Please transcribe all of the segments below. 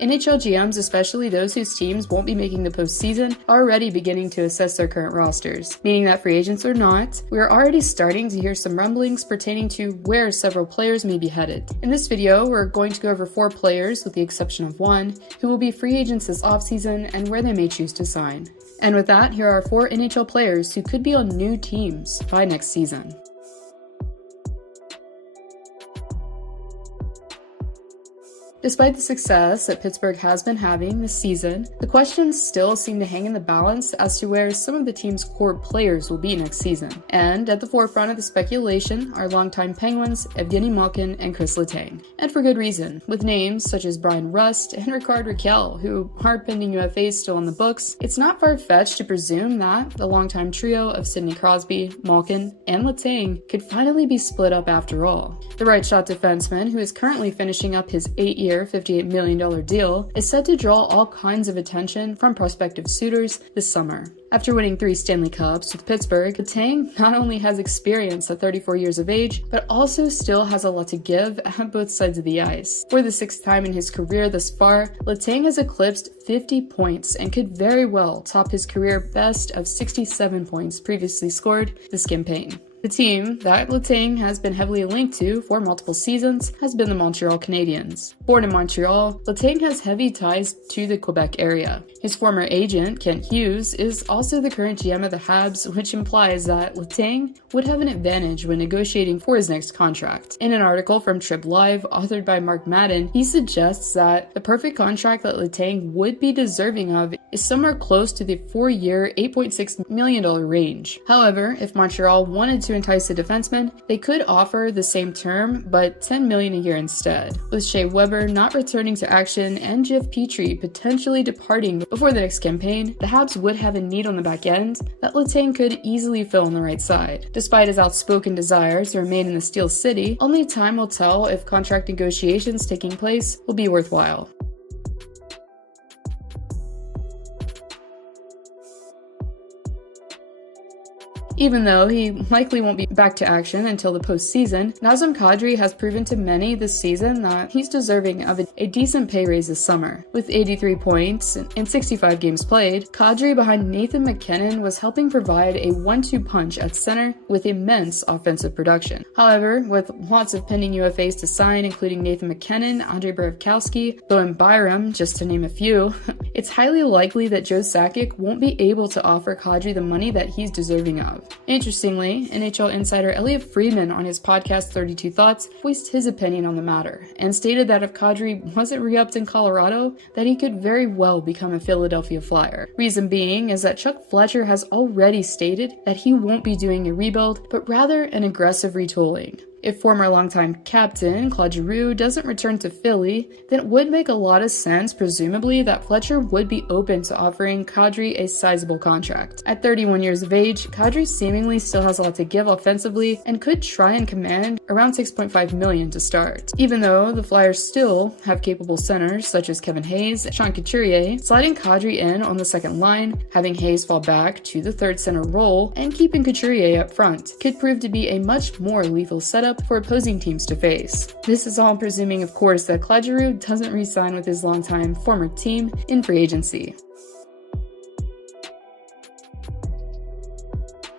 NHL GMs, especially those whose teams won't be making the postseason, are already beginning to assess their current rosters, meaning that free agents or not, we are already starting to hear some rumblings pertaining to where several players may be headed. In this video, we're going to go over 4 players, with the exception of one, who will be free agents this offseason and where they may choose to sign. And with that, here are 4 NHL players who could be on new teams by next season. Despite the success that Pittsburgh has been having this season, the questions still seem to hang in the balance as to where some of the team's core players will be next season. And at the forefront of the speculation are longtime Penguins Evgeny Malkin and Kris Letang. And for good reason, with names such as Brian Rust and Rickard Rakell, who are pending UFAs still on the books, it's not far-fetched to presume that the longtime trio of Sidney Crosby, Malkin, and Letang could finally be split up after all. The right-shot defenseman, who is currently finishing up his 8-year $58 million deal, is set to draw all kinds of attention from prospective suitors this summer. After winning 3 Stanley Cups with Pittsburgh, Letang not only has experience at 34 years of age, but also still has a lot to give at both sides of the ice. For the 6th time in his career thus far, Letang has eclipsed 50 points and could very well top his career best of 67 points previously scored this campaign. The team that Letang has been heavily linked to for multiple seasons has been the Montreal Canadiens. Born in Montreal, Letang has heavy ties to the Quebec area. His former agent, Kent Hughes, is also the current GM of the Habs, which implies that Letang would have an advantage when negotiating for his next contract. In an article from Trib Live, authored by Mark Madden, he suggests that the perfect contract that Letang would be deserving of is somewhere close to the 4-year, $8.6 million range. However, if Montreal wanted to entice the defenseman, they could offer the same term, but $10 million a year instead. With Shea Weber not returning to action and Jeff Petrie potentially departing before the next campaign, the Habs would have a need on the back end that Letang could easily fill on the right side. Despite his outspoken desire to remain in the Steel City, only time will tell if contract negotiations taking place will be worthwhile. Even though he likely won't be back to action until the postseason, Nazem Kadri has proven to many this season that he's deserving of a decent pay raise this summer. With 83 points in 65 games played, Kadri behind Nathan MacKinnon was helping provide a 1-2 punch at center with immense offensive production. However, with lots of pending UFAs to sign, including Nathan MacKinnon, Andrei Burakovsky, Bowen Byram, just to name a few, it's highly likely that Joe Sakic won't be able to offer Kadri the money that he's deserving of. Interestingly, NHL insider Elliot Friedman on his podcast 32 Thoughts voiced his opinion on the matter and stated that if Kadri wasn't re-upped in Colorado, that he could very well become a Philadelphia Flyer. Reason being is that Chuck Fletcher has already stated that he won't be doing a rebuild, but rather an aggressive retooling. If former longtime captain Claude Giroux doesn't return to Philly, then it would make a lot of sense, presumably, that Fletcher would be open to offering Kadri a sizable contract. At 31 years of age, Kadri seemingly still has a lot to give offensively and could try and command around $6.5 million to start. Even though the Flyers still have capable centers such as Kevin Hayes and Sean Couturier, sliding Kadri in on the second line, having Hayes fall back to the third center role, and keeping Couturier up front could prove to be a much more lethal setup for opposing teams to face. This is all presuming, of course, that Claude Giroux doesn't re-sign with his longtime former team in free agency.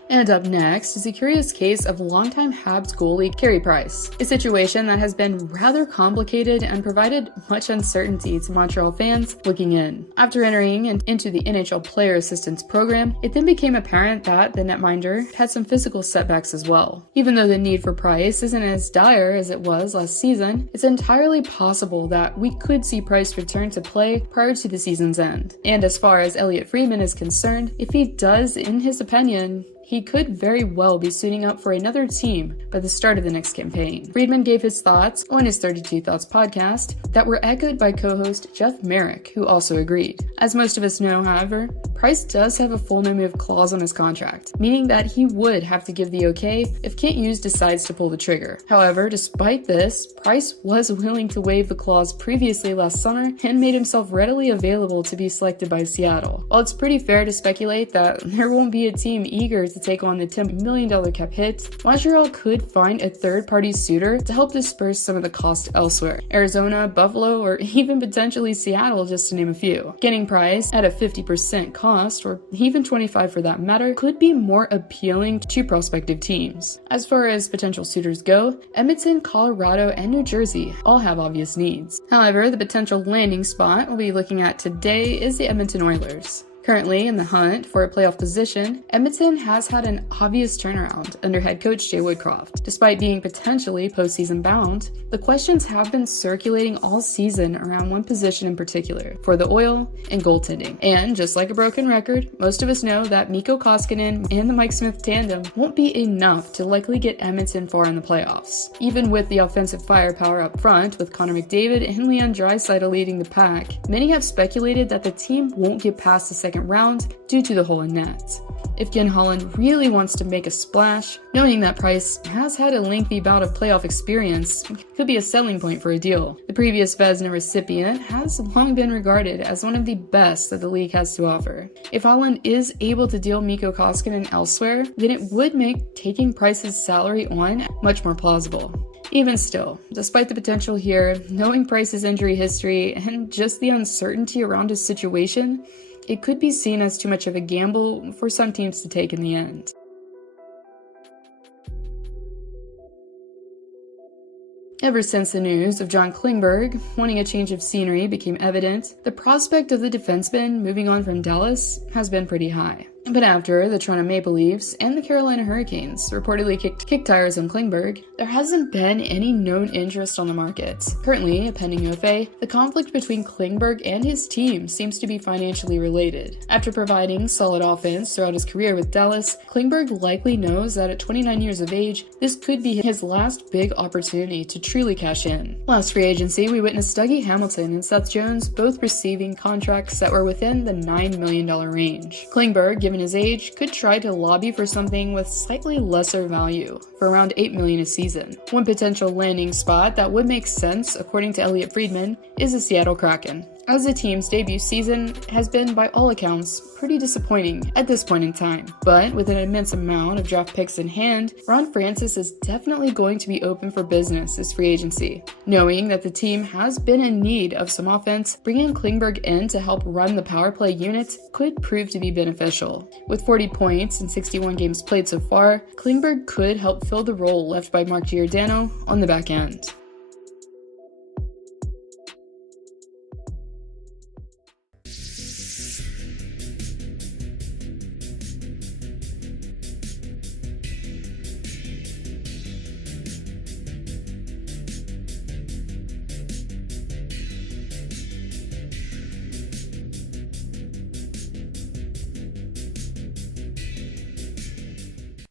And up next is the curious case of longtime Habs goalie Carey Price, a situation that has been rather complicated and provided much uncertainty to Montreal fans looking in. After entering into the NHL Player Assistance Program, it then became apparent that the netminder had some physical setbacks as well. Even though the need for Price isn't as dire as it was last season, it's entirely possible that we could see Price return to play prior to the season's end. And as far as Elliot Friedman is concerned, if he does, in his opinion, he could very well be suiting up for another team by the start of the next campaign. Friedman gave his thoughts on his 32 Thoughts podcast that were echoed by co-host Jeff Merrick, who also agreed. As most of us know, however, Price does have a full no-move clause on his contract, meaning that he would have to give the okay if Kent Hughes decides to pull the trigger. However, despite this, Price was willing to waive the clause previously last summer and made himself readily available to be selected by Seattle. While it's pretty fair to speculate that there won't be a team eager to take on the $10 million cap hit, Montreal could find a third-party suitor to help disperse some of the cost elsewhere. Arizona, Buffalo, or even potentially Seattle, just to name a few. Getting Price at a 50% cost, or even 25% for that matter, could be more appealing to prospective teams. As far as potential suitors go, Edmonton, Colorado, and New Jersey all have obvious needs. However, the potential landing spot we'll be looking at today is the Edmonton Oilers. Currently in the hunt for a playoff position, Edmonton has had an obvious turnaround under head coach Jay Woodcroft. Despite being potentially postseason bound, the questions have been circulating all season around one position in particular, for the Oil and goaltending. And just like a broken record, most of us know that Mikko Koskinen and the Mike Smith tandem won't be enough to likely get Edmonton far in the playoffs. Even with the offensive firepower up front, with Connor McDavid and Leon Draisaitl leading the pack, many have speculated that the team won't get past the second round due to the hole in net. If Ken Holland really wants to make a splash, knowing that Price has had a lengthy bout of playoff experience could be a selling point for a deal. The previous Vezina recipient has long been regarded as one of the best that the league has to offer. If Holland is able to deal Mikko Koskinen elsewhere, then it would make taking Price's salary on much more plausible. Even still, despite the potential here, knowing Price's injury history and just the uncertainty around his situation, it could be seen as too much of a gamble for some teams to take in the end. Ever since the news of John Klingberg wanting a change of scenery became evident, the prospect of the defenseman moving on from Dallas has been pretty high. But after the Toronto Maple Leafs and the Carolina Hurricanes reportedly kicked tires on Klingberg, there hasn't been any known interest on the market. Currently, a pending UFA, the conflict between Klingberg and his team seems to be financially related. After providing solid offense throughout his career with Dallas, Klingberg likely knows that at 29 years of age, this could be his last big opportunity to truly cash in. Last free agency, we witnessed Dougie Hamilton and Seth Jones both receiving contracts that were within the $9 million range. Klingberg, given his age, could try to lobby for something with slightly lesser value, for around $8 million a season. One potential landing spot that would make sense, according to Elliot Friedman, is the Seattle Kraken, as the team's debut season has been, by all accounts, pretty disappointing at this point in time. But with an immense amount of draft picks in hand, Ron Francis is definitely going to be open for business this free agency. Knowing that the team has been in need of some offense, bringing Klingberg in to help run the power play unit could prove to be beneficial. With 40 points in 61 games played so far, Klingberg could help fill the role left by Mark Giordano on the back end.